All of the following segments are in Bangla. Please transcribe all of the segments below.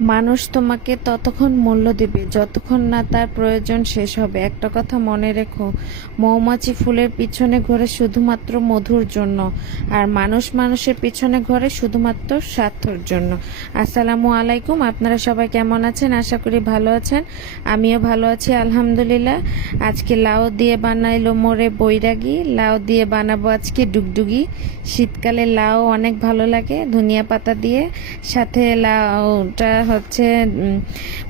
মানুষ তোমাকে ততক্ষণ মূল্য দেবে যতক্ষণ না তার প্রয়োজন শেষ হবে। একটা কথা মনে রেখো, মৌমাছি ফুলের পিছনে ঘোরে শুধুমাত্র মধুর জন্য, আর মানুষ মানুষের পিছনে ঘোরে শুধুমাত্র স্বার্থের জন্য। আসসালামু আলাইকুম, আপনারা সবাই কেমন আছেন? আশা করি ভালো আছেন। আমিও ভালো আছি আলহামদুলিল্লাহ। আজকে লাউ দিয়ে বানাইলো মোরে বৈরাগী, লাউ দিয়ে বানাবো আজকে ডুগডুগি। শীতকালে লাউ অনেক ভালো লাগে ধনিয়া পাতা দিয়ে। সাথে লাউটা হচ্ছে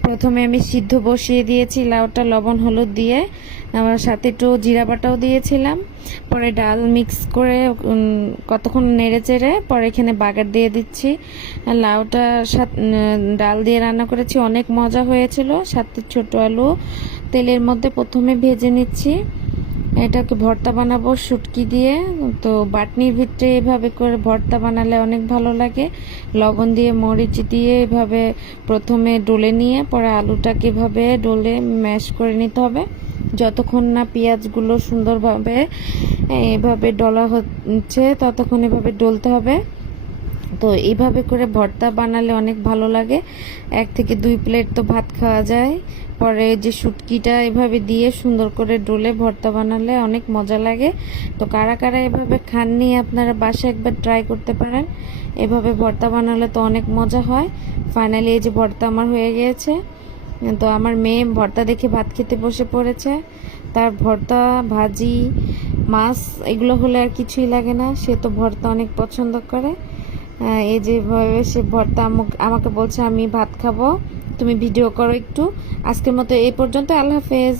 প্রথমে আমি সিদ্ধ বসিয়ে দিয়েছি লাউটা লবণ হলুদ দিয়ে, আমার সাথে একটু জিরা বাটাও দিয়েছিলাম। পরে ডাল মিক্স করে কতক্ষণ নেড়ে চেড়ে পরে এখানে বাগার দিয়ে দিচ্ছি। লাউটা ডাল দিয়ে রান্না করেছি, অনেক মজা হয়েছিল। সাথে ছোট আলু তেলের মধ্যে প্রথমে ভেজে নিচ্ছি। এটাকে ভর্তা বানাবো শুটকি দিয়ে। তো বাটনির ভিতরে এভাবে করে ভর্তা বানালে অনেক ভালো লাগে। লবণ দিয়ে মরিচ দিয়ে এভাবে প্রথমে ডলে নিয়ে পরে আলুটাকে এভাবে ডলে ম্যাশ করে নিতে হবে যতক্ষণ না পেঁয়াজগুলো সুন্দরভাবে এভাবে ডলা হচ্ছে ততক্ষণ এভাবে ডলতে হবে। তো এইভাবে করে ভর্তা বানালে অনেক ভালো লাগে। 1 থেকে 2 প্লেট তো ভাত খাওয়া যায়। পরে যে শুটকিটা এভাবে দিয়ে সুন্দর করে ডলে ভর্তা বানালে অনেক মজা লাগে। তো কারা কারা এভাবে খাননি আপনারা বাসায় একবার ট্রাই করতে পারেন। এভাবে ভর্তা বানালে তো অনেক মজা হয়। ফাইনালি এই যে ভর্তা আমার হয়ে গিয়েছে। তো আমার মেয়ে ভর্তা দেখে ভাত খেতে বসে পড়েছে। তার ভর্তা ভাজি মাছ এগুলো হলে আর কিছুই লাগে না, সে তো ভর্তা অনেক পছন্দ করে। এই যেভাবে সে ভর্তা আমাকে বলছে আমি ভাত খাবো, তুমি ভিডিও করো একটু। আজকের মতো এই পর্যন্ত, আল্লাহ হাফেজ।